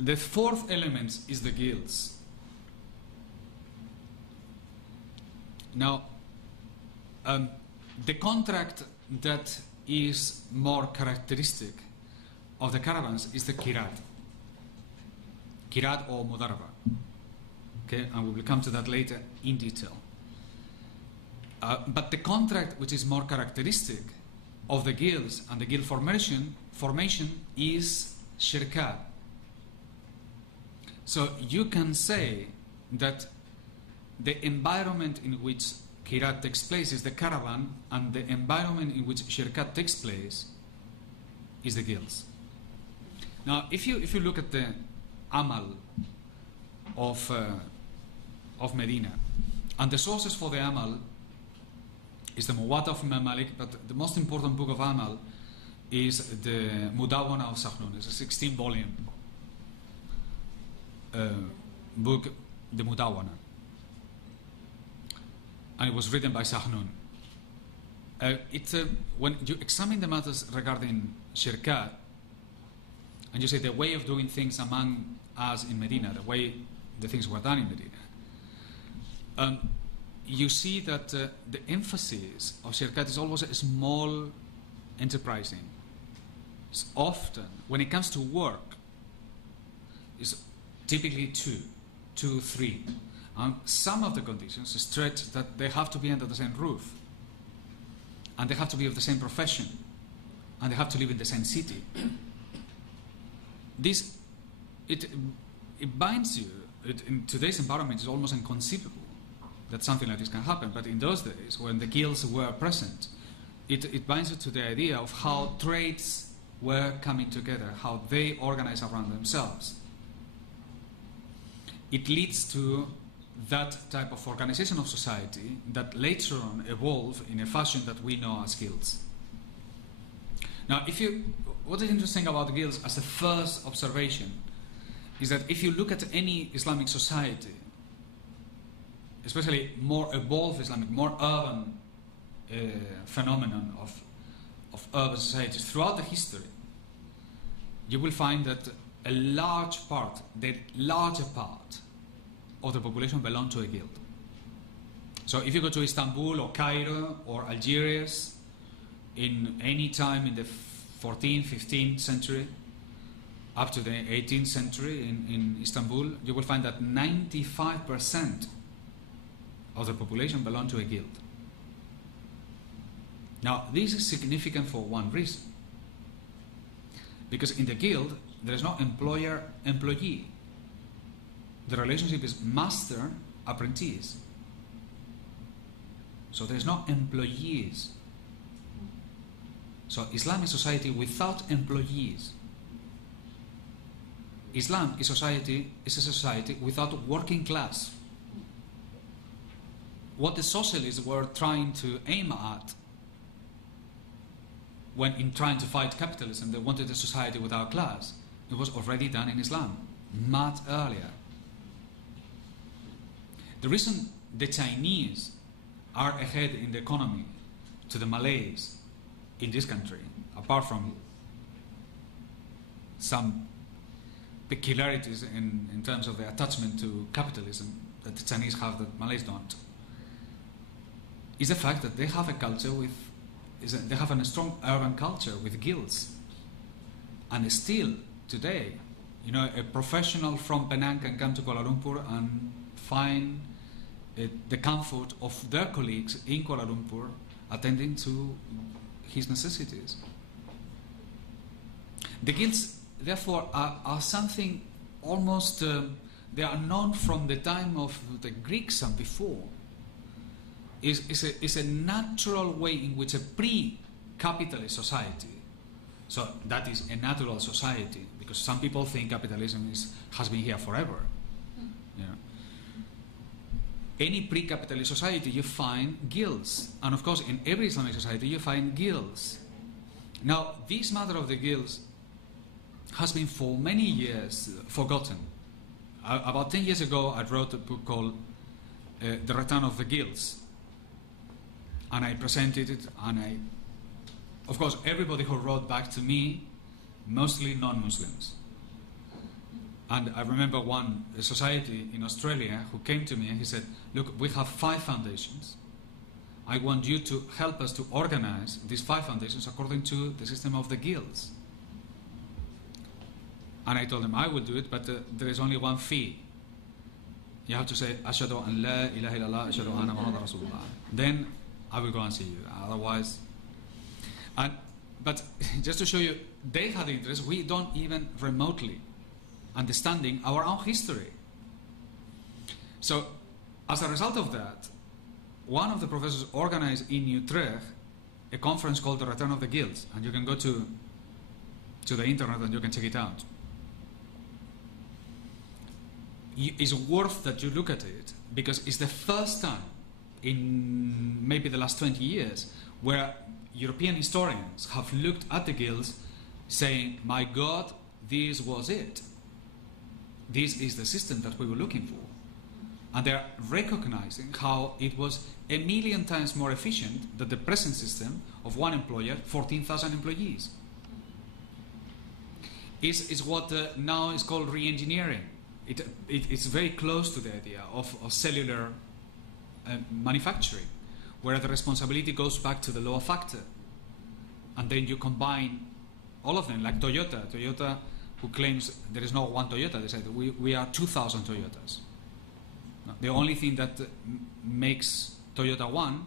The fourth element is the guilds. Now, the contract that is more characteristic of the caravans is the qirad. Qirad or mudharabah. Okay, and we will come to that later in detail. But the contract which is more characteristic of the guilds and the guild formation is shirkat. So you can say that the environment in which qirad takes place is the caravan, and the environment in which shirkat takes place is the guilds. Now, if you look at the amal of Medina, and the sources for the amal is the Mu'amalat of Imam Malik, but the most important book of amal is the Mudawwana of Sahnun. It's a 16-volume book, the Mudawwana, and it was written by Sahnun. When you examine the matters regarding shirkat, and you say the way of doing things among us in Medina, the way the things were done in Medina, you see that the emphasis of shirkat is always a small enterprising. It's often, when it comes to work, it's typically two, three. Some of the conditions stretch that they have to be under the same roof, and they have to be of the same profession, and they have to live in the same city. It binds you. In today's environment, it's almost inconceivable that something like this can happen. But in those days, when the guilds were present, it binds you to the idea of how trades were coming together, how they organize around themselves. It leads to that type of organization of society that later on evolved in a fashion that we know as guilds. Now, what is interesting about guilds as a first observation is that if you look at any Islamic society, especially more evolved Islamic, more urban phenomenon of urban societies throughout the history, you will find that a large part, the larger part of the population belong to a guild. So if you go to Istanbul or Cairo or Algiers in any time in the 14th, 15th century up to the 18th century in Istanbul, you will find that 95% of the population belong to a guild. Now, this is significant for one reason. Because in the guild, there is no employer-employee. The relationship is master-apprentice. So there is no employees. So Islam is society without employees. Islam is a society without working class. What the socialists were trying to aim at when in trying to fight capitalism, they wanted a society without class. It was already done in Islam, much earlier. The reason the Chinese are ahead in the economy to the Malays in this country, apart from some peculiarities in terms of the attachment to capitalism that the Chinese have that Malays don't, is the fact that they have a culture they have a strong urban culture with guilds. And still today, a professional from Penang can come to Kuala Lumpur and find the comfort of their colleagues in Kuala Lumpur attending to his necessities. The guilds, therefore, are something almost, they are known from the time of the Greeks and before. Is a natural way in which a pre-capitalist society, so that is a natural society, because some people think capitalism has been here forever. Any pre-capitalist society, you find guilds, and of course in every Islamic society you find guilds. Now, this matter of the guilds has been for many years forgotten. About 10 years ago I wrote a book called The Return of the Guilds, and I presented it, and of course everybody who wrote back to me, mostly non-Muslims, And I remember a society in Australia who came to me and he said, look, we have 5 foundations. I want you to help us to organize these 5 foundations according to the system of the guilds. And I told him, I will do it, but there is only one fee. You have to say, Ashhadu an la ilaha illallah, Ashhadu anna Muhammadan Rasulullah. Then I will go and see you. Otherwise... But just to show you, they had interest. We don't even remotely understanding our own history. So, as a result of that, one of the professors organized in Utrecht a conference called The Return of the Guilds, and you can go to the internet and you can check it out. It's worth that you look at it, because it's the first time in maybe the last 20 years where European historians have looked at the guilds saying, my God, this was it. This is the system that we were looking for. And they're recognizing how it was 1,000,000 times more efficient than the present system of one employer, 14,000 employees. It's what now is called re-engineering. It's very close to the idea of cellular manufacturing, where the responsibility goes back to the lower factor. And then you combine all of them, like Toyota. Toyota, who claims there is no one Toyota, they said we are 2,000 Toyotas. No, the only thing that makes Toyota one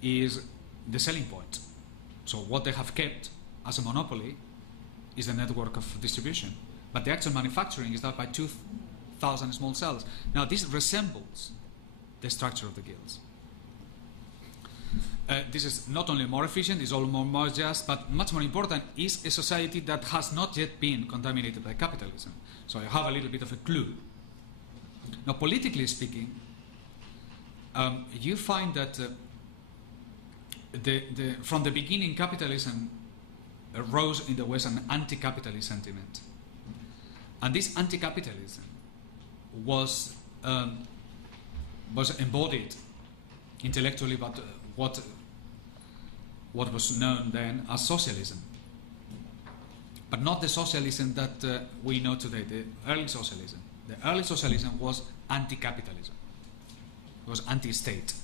is the selling point. So what they have kept as a monopoly is the network of distribution. But the actual manufacturing is done by 2,000 small cells. Now this resembles the structure of the guilds. This is not only more efficient, it's all more just, but much more important, is a society that has not yet been contaminated by capitalism. So you have a little bit of a clue. Now, politically speaking, you find that from the beginning, capitalism arose in the West an anti-capitalist sentiment. And this anti-capitalism was embodied intellectually, but what was known then as socialism. But not the socialism that we know today, the early socialism. The early socialism was anti-capitalism. It was anti-state.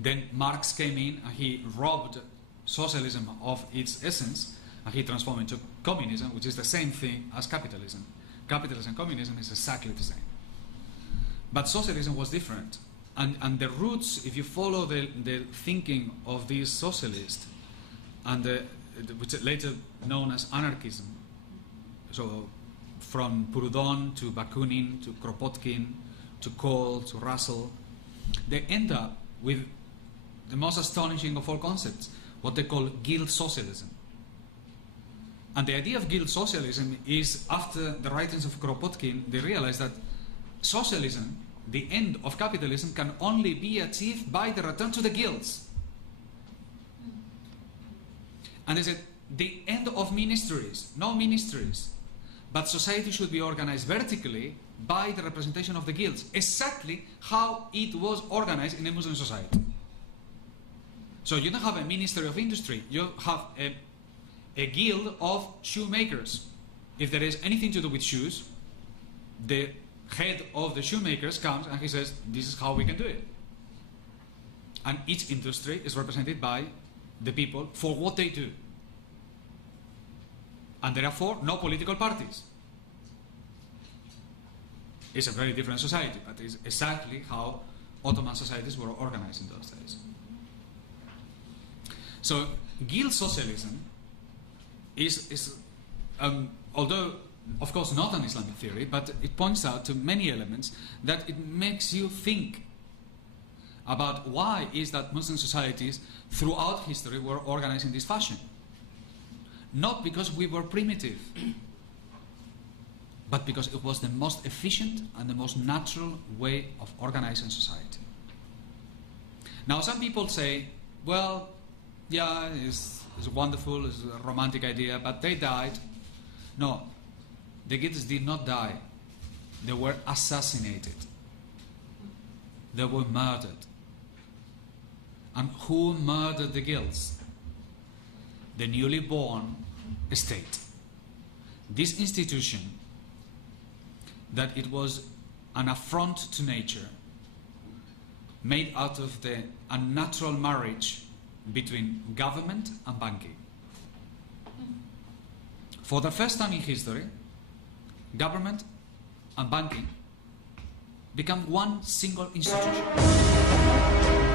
Then Marx came in and he robbed socialism of its essence and he transformed it into communism, which is the same thing as capitalism. Capitalism and communism is exactly the same. But socialism was different. And the roots, if you follow the thinking of these socialists, and which is later known as anarchism, so from Proudhon to Bakunin to Kropotkin to Kohl to Russell, they end up with the most astonishing of all concepts, what they call guild socialism. And the idea of guild socialism is, after the writings of Kropotkin, they realized that socialism, the end of capitalism, can only be achieved by the return to the guilds. And they said, the end of ministries, no ministries, but society should be organized vertically by the representation of the guilds, exactly how it was organized in a Muslim society. So you don't have a ministry of industry, you have a guild of shoemakers. If there is anything to do with shoes, the head of the shoemakers comes and he says, this is how we can do it. And each industry is represented by the people for what they do. And therefore, no political parties. It's a very different society, but it's exactly how Ottoman societies were organized in those days. So, guild socialism is although, of course, not an Islamic theory, but it points out to many elements that it makes you think about why is that Muslim societies throughout history were organized in this fashion. Not because we were primitive, but because it was the most efficient and the most natural way of organizing society. Now, some people say, well, yeah, it's wonderful, it's a romantic idea, but they died. No, the guilds did not die. They were assassinated. They were murdered. And who murdered the guilds? The newly born state. this institution that it was an affront to nature, made out of the unnatural marriage between government and banking. For the first time in history, government and banking become one single institution.